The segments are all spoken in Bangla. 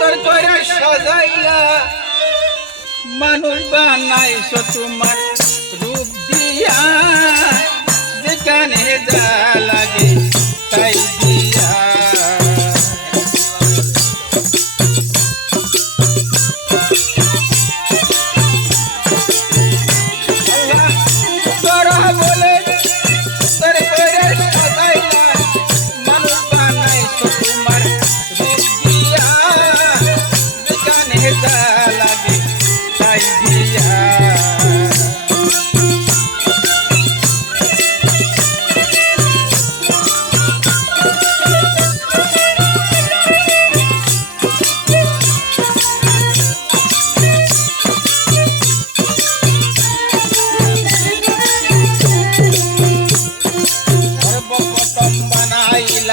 সুন্দর করে সাজাইলা। মানুষ বানাইছ তোমার রূপ দিয়া। যেখানে যা লাগে তাই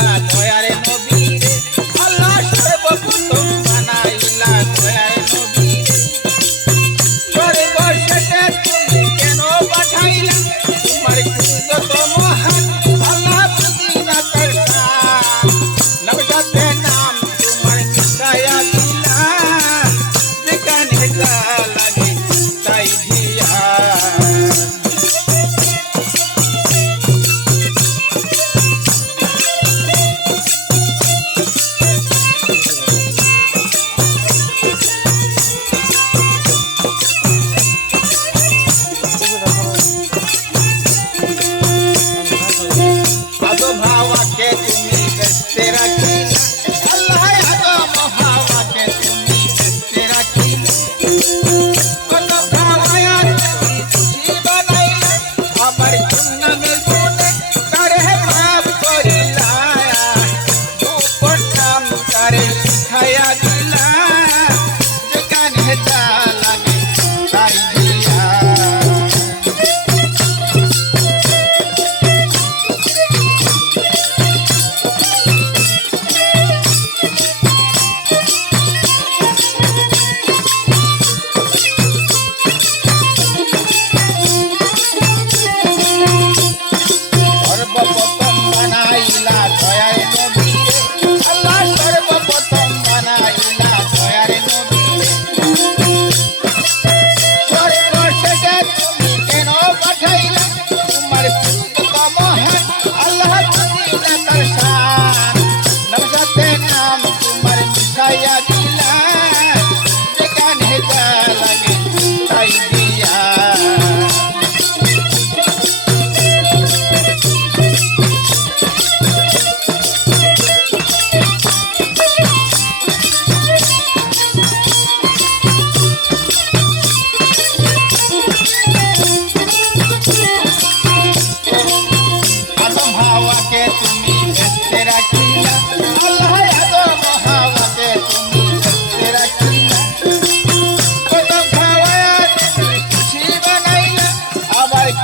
la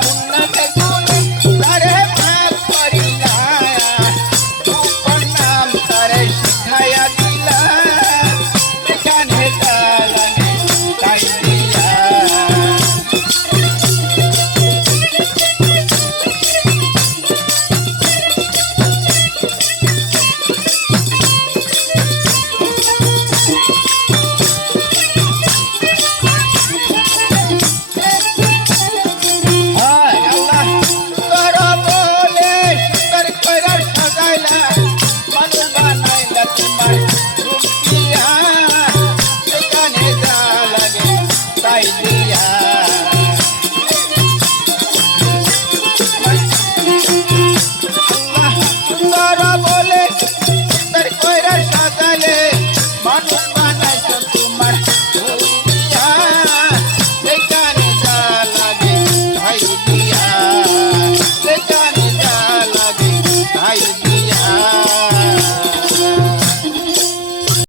no